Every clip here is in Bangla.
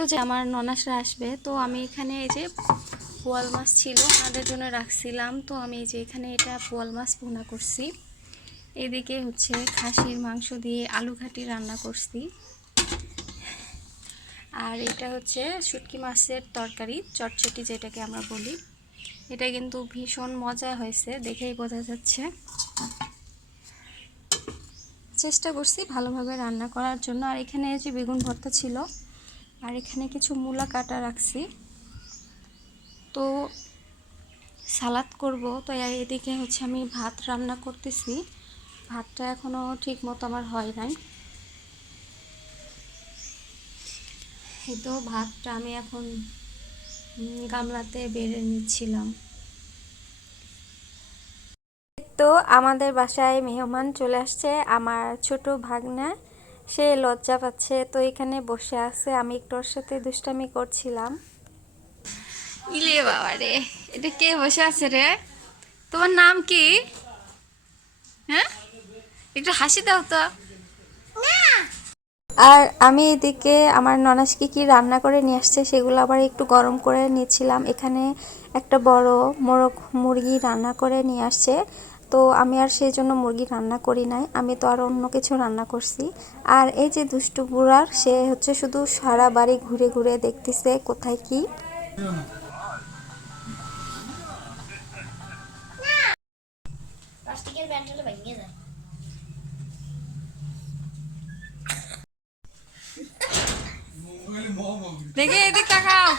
তো যে আমার ননাসরা আসবে, তো আমি এখানে এই যে বোয়াল মাছ ছিল ওনাদের জন্য রাখছিলাম, তো আমি এই যে এখানে এটা বোয়াল মাছ ভুনা করছি। এদিকে হচ্ছে খাসির মাংস দিয়ে আলু ঘাটি রান্না করছি। আর এটা হচ্ছে শুটকি মাছের তরকারি, চটচটি যেটাকে আমরা বলি। এটা কিন্তু ভীষণ মজা হয়েছে, দেখেই বোঝা যাচ্ছে। চেষ্টা করছি ভালোভাবে রান্না করার জন্য। আর এখানে যে বেগুন ভর্তা ছিল, আর এখানে কিছু মূলা কাটা রাখছি, তো সালাদ করব। তো এদিকে হচ্ছে আমি ভাত রান্না করতেছি। ভাতটা এখনও ঠিক মতো আমার হয় নাই। এই তো ভাতটা আমি এখন গামলাতে বেড়ে নিচ্ছিলাম। তো আমাদের বাসায় মেহমান চলে আসছে, আমার ছোট ভাগনা। সে লজ্জা পাচ্ছে, তো এখানে বসে আছে, আমি একটু ওর সাথে দুষ্টামি করছিলাম। ইলে বাবা রে, এটা কে বসে আছে রে? তোমার নাম কি? হ্যাঁ, একটু হাসি দাও তো। আর আমি এদিকে আমার ননাসকে কি রান্না করে নিয়ে আসছে সেগুলো আবার একটু গরম করে নিচ্ছিলাম। এখানে একটা বড় মোরগ মুরগি রান্না করে নিয়ে আসছে, তো আমি আর সেই জন্য মুরগি রান্না করি নাই, আমি তো আর অন্য কিছু রান্না করছি। আর এই যে দুষ্টু বুড়ার, সে হচ্ছে শুধু সারা বাড়ি ঘুরে ঘুরে দেখতেছে কোথায় কি। দেখে এদিক তাকাও।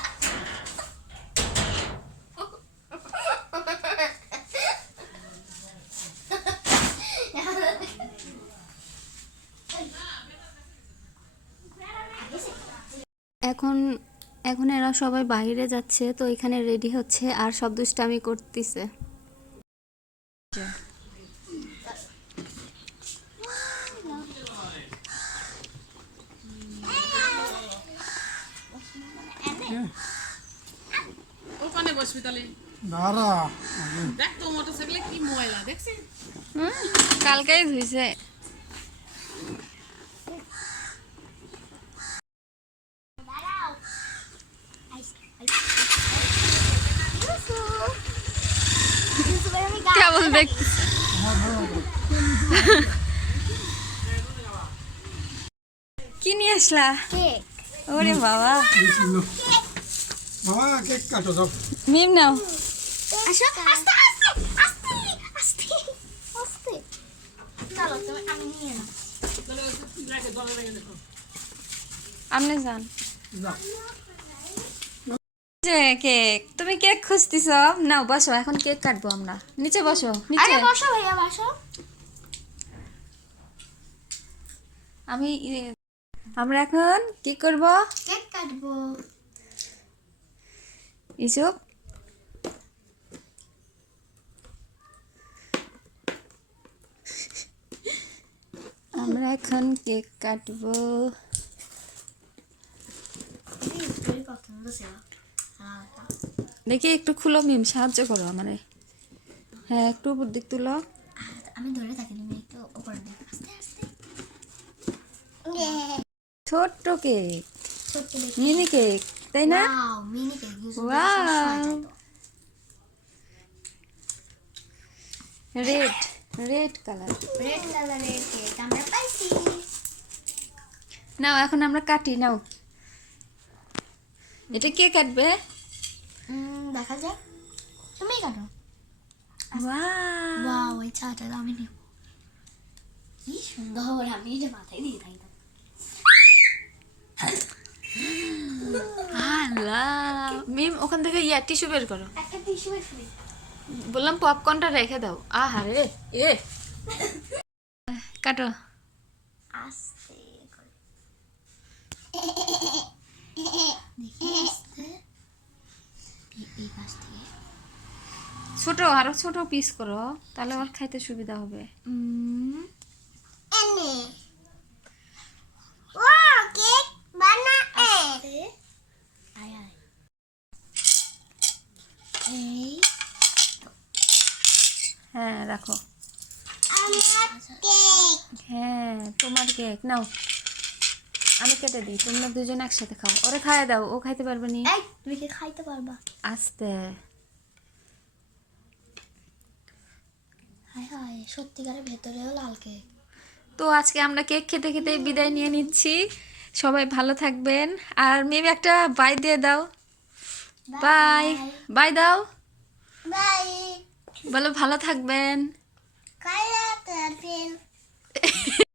এখন এখন এরা সবাই বাইরে যাচ্ছে, তো এখানে রেডি হচ্ছে আর সব দুষ্টামি করতেছে। ওখানে বসবি তাহলে। দেখ তো মোটরসাইকেলে কি ময়লা দেখছিস? কালকেই ধুইছে। কেমন দেখতে কি নিয়ে আসলা? কেক। ওরে বাবা, মামা কেক কাটো যাও। মিম নাও। আসো, আস্তে আস্তে আস্তে আস্তে আস্তে। চলো তুমি, আমি নিয়ে নাও। আপনি যান। যাও। যে কেক, তুমি কেক খুঁজতেছ? নাও বসো, এখন কেক কাটবো আমরা। নিচে বসো, নিচে। আরে বসো ভাইয়া, বসো। আমরা এখন কি করব? কেক কাটবো। ইসুপ, আমরা এখন কেক কাটবো। দেখি একটু খুলো মিম, সাহায্য করো আমারে। হ্যাঁ, একটু উপর দিক তুলো। আমি ধরে থাকি, তুমি একটু উপরে দেখো, আস্তে আস্তে। ছোট্ট কেক, ছোট্ট মিনি কেক, তাই না? ওয়াও, মিনি কেক ইউজ করে Wow. সবসময় চাই তো। Red, red colour. রেড কালারের কেক আমরা পাইছি। নাও এখন আমরা কাটি, নাও। এটা কে কাটবে? দেখা যাক, তুমি কাটো। ওয়াও, ওয়াও, এই চাটা আমি নেব। কি সুন্দর, আমি এটা মাথায় দিয়ে থাকি। আল্লাহ, মিম ওখান থেকে টিস্যু বের করো। একটা টিস্যু এনে বললাম পপকর্নটা রেখে দাও। আহারে, এ কাটো। আস্তে করে দেখি, আস্তে। এই পাশ থেকে ছোট, আরো ছোট পিস করো, তাহলে আমার খাইতে সুবিধা হবে। এনে ওয়াও, কেক বানা। আস্তে, আয় আয়। এই হ্যাঁ রাখো। আমার কেক। হ্যাঁ তোমার কেক, নাও। আমি কেটে দিই, তোমরা দুজন একসাথে খাও। ওরে খাইয়ে দাও, ও খাইতে পারবে নি। এই তুমি কি খাইতে পারবা? আস্তে। হায় হায়, সত্যিকারের ভেতরেও লাল কেক। তো আজকে আমরা কেক খেতে খেতে বিদায় নিয়ে নিচ্ছি। সবাই ভালো থাকবেন। আর মেবি একটা বাই দিয়ে দাও। বাই বাই দাও, বাই। বলো ভালো থাকবেন। কাইলা তারফিন